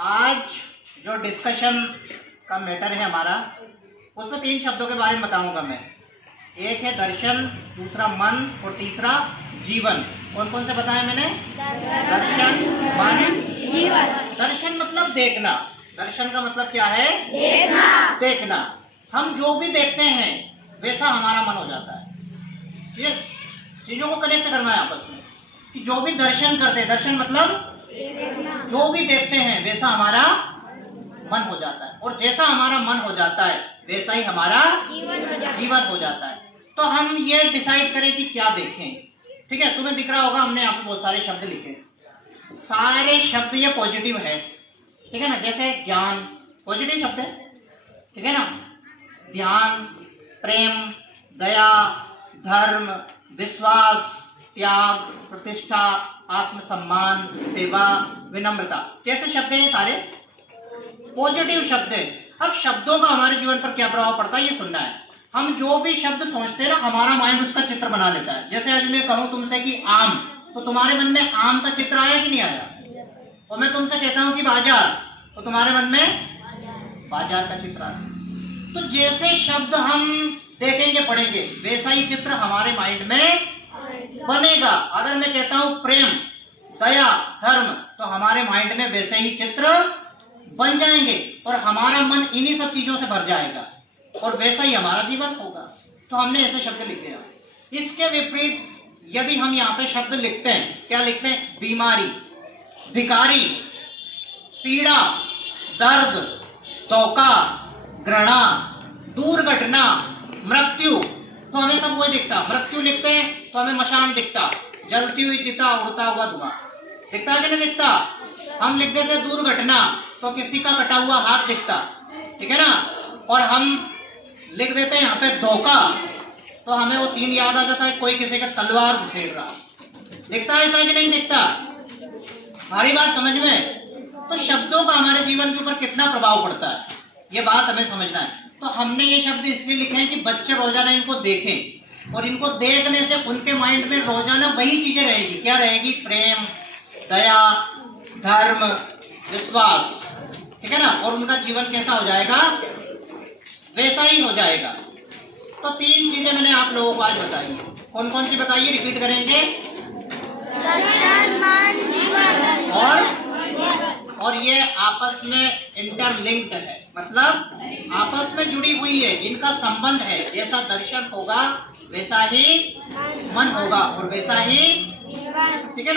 आज जो डिस्कशन का मैटर है हमारा, उसमें 3 शब्दों के बारे में बताऊंगा मैं। एक है दर्शन, दूसरा मन और तीसरा जीवन। कौन कौन से बताया मैंने? दर्शन, मन, जीवन। दर्शन मतलब देखना। दर्शन का मतलब क्या है? देखना। हम जो भी देखते हैं वैसा हमारा मन हो जाता है। ठीक है, चीजों को कनेक्ट करना है आपस में कि जो भी दर्शन करते हैं, दर्शन मतलब जो भी देखते हैं वैसा हमारा मन हो जाता है, और जैसा हमारा मन हो जाता है वैसा ही हमारा जीवन हो जाता है। तो हम ये डिसाइड करें कि क्या देखें। ठीक है, तुम्हें दिख रहा होगा हमने यहाँ पे बहुत सारे शब्द लिखे। सारे शब्द ये पॉजिटिव है। ठीक है ना, जैसे ज्ञान पॉजिटिव शब्द है। ठीक है ना, ध्यान, प्रेम, दया, धर्म, विश्वास, त्याग, प्रतिष्ठा, आत्मसम्मान, सेवा, विनम्रता, कैसे शब्द हैं? सारे पॉजिटिव शब्द हैं। अब शब्दों का हमारे जीवन पर क्या प्रभाव पड़ता है ये सुनना है। हम जो भी शब्द सोचते हैं ना, हमारा माइंड उसका चित्र बना लेता है। जैसे अभी मैं कहूं तुमसे कि आम, तो तुम्हारे मन में आम का चित्र आया कि नहीं आया? और मैं तुमसे कहता हूं कि बाजार, तो तुम्हारे मन में बाजार का चित्र आया। तो जैसे शब्द हम देखेंगे पढ़ेंगे वैसा ही चित्र हमारे माइंड में बनेगा। अगर मैं कहता हूं प्रेम, दया, धर्म, तो हमारे माइंड में वैसे ही चित्र बन जाएंगे और हमारा मन इन्हीं सब चीजों से भर जाएगा और वैसा ही हमारा जीवन होगा। तो हमने ऐसे शब्द लिखे हैं। इसके विपरीत यदि हम यहाँ पे शब्द लिखते हैं, क्या लिखते हैं? बीमारी, भिखारी, पीड़ा, दर्द, धोखा, घृणा, दुर्घटना, मृत्यु, तो हमें सब वही दिखता। मृत्यु लिखते हैं तो हमें मशान दिखता, जलती हुई चिता, उड़ता हुआ धुआं दिखता कि नहीं दिखता? हम लिख देते दुर्घटना तो किसी का कटा हुआ हाथ दिखता। ठीक है ना, और हम लिख देते हैं यहाँ पे धोखा तो हमें वो सीन याद आ जाता है, कोई किसी का तलवार घुसेड़ रहा। दिखता है ऐसा कि नहीं दिखता? हमारी बात समझ में? तो शब्दों का हमारे जीवन के ऊपर कितना प्रभाव पड़ता है ये बात हमें समझना है। तो हमने ये शब्द इसलिए लिखे हैं कि बच्चे रोजाना इनको देखें, और इनको देखने से उनके माइंड में रोजाना वही चीजें रहेगी। क्या रहेगी? प्रेम, दया, धर्म, विश्वास। ठीक है ना, और उनका जीवन कैसा हो जाएगा? वैसा ही हो जाएगा। तो 3 चीजें मैंने आप लोगों को आज बताई है। कौन कौन सी बताइए? रिपीट करेंगे। और ये आपस में इंटरलिंक्ड है, मतलब आपस में जुड़ी हुई है, इनका संबंध है। जैसा दर्शन होगा वैसा ही मन होगा और वैसा ही, ठीक है ना।